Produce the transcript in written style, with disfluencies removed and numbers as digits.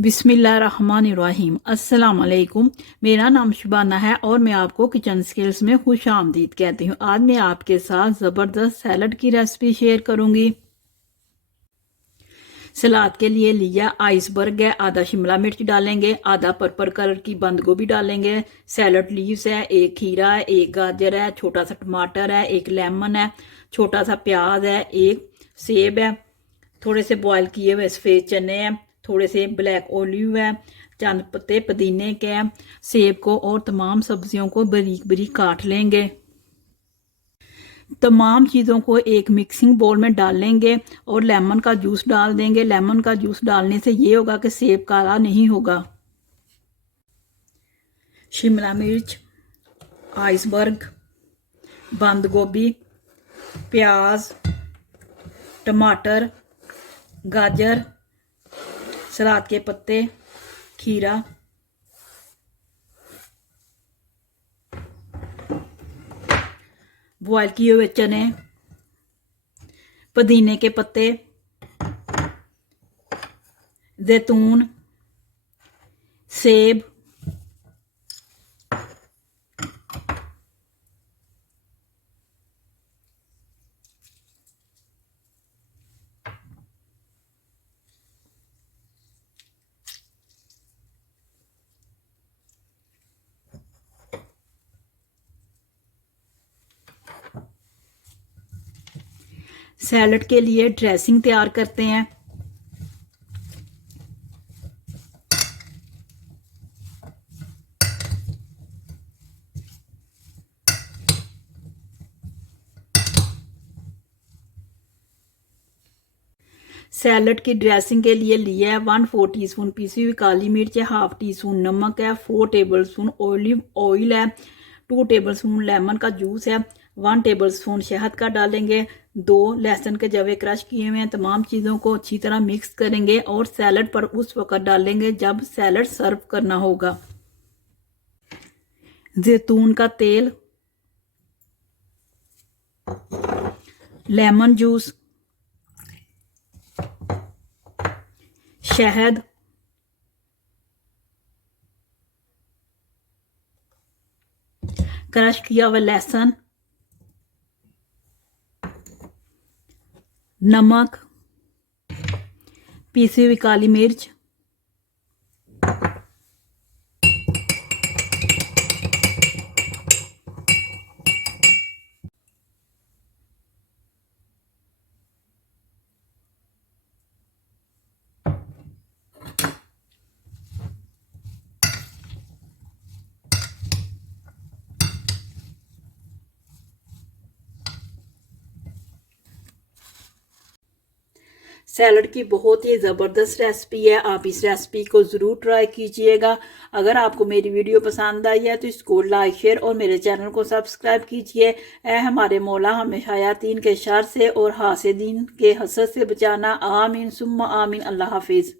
बिस्मिल्लाहिर्रहमानिर्रहीम। अस्सलाम वालेकुम। मेरा नाम शुबाना है और मैं आपको किचन स्किल्स में खुश आमदीद कहती हूँ। आज मैं आपके साथ ज़बरदस्त सैलड की रेसिपी शेयर करूँगी। सलाद के लिए लिया आइसबर्ग है, आधा शिमला मिर्च डालेंगे, आधा पर्पल कलर की बंद गोभी डालेंगे, सैलड लीव्स है, एक खीरा है, एक गाजर है, छोटा सा टमाटर है, एक लेमन है, छोटा सा प्याज है, एक सेब है, थोड़े से बॉयल किए हुए सफ़ेद चने हैं, थोड़े से ब्लैक ओलिव है, चंद पत्ते पुदीने के हैं। सेब को और तमाम सब्जियों को बारीक बारीक काट लेंगे। तमाम चीज़ों को एक मिक्सिंग बोल में डाल लेंगे और लेमन का जूस डाल देंगे। लेमन का जूस डालने से ये होगा कि सेब काला नहीं होगा। शिमला मिर्च, आइसबर्ग, बंद गोभी, प्याज, टमाटर, गाजर, सलाद के पत्ते, खीरा, बॉयल किए हुए चने, पुदीने के पत्ते, जैतून, सेब, सैलड के लिए ड्रेसिंग तैयार करते हैं। सैलड की ड्रेसिंग के लिए लिया है 1/4 टीस्पून पीसी हुई काली मिर्च है, हाफ टी स्पून नमक है, 4 टेबलस्पून ऑलिव ऑयल है, 2 टेबलस्पून लेमन का जूस है, 1 टेबलस्पून शहद का डालेंगे, 2 लहसुन के जवे क्रश किए हुए हैं। तमाम चीज़ों को अच्छी तरह मिक्स करेंगे और सैलड पर उस वक्त डालेंगे जब सैलड सर्व करना होगा। जैतून का तेल, लेमन जूस, शहद, क्रश किया हुआ लहसुन, नमक, पीसी हुई काली मिर्च, सैलड की बहुत ही ज़बरदस्त रेसिपी है। आप इस रेसिपी को ज़रूर ट्राई कीजिएगा। अगर आपको मेरी वीडियो पसंद आई है तो इसको लाइक शेयर और मेरे चैनल को सब्सक्राइब कीजिए। ऐ हमारे मौला हमें हयातीन के शर से और हासिदीन के हसद से बचाना। आमीन सुम्मा आमीन। अल्लाह हाफिज़।